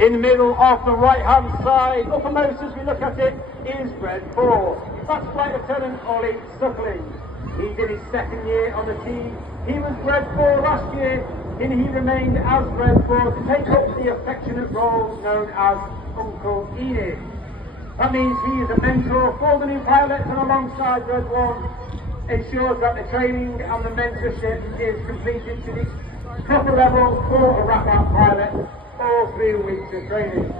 In the middle, off the right-hand side, uppermost as we look at it, is Grade 4. That's Flight Lieutenant Ollie Suckling. He's in his second year on the team. He was Grade 4 last year, and he remained as Grade 4 to take up the affectionate role known as Uncle Enid. That means he is a mentor for the new pilots, and alongside Grade 1, ensures that the training and the mentorship is completed to the proper level for a RAF pilot, all 3 weeks of training.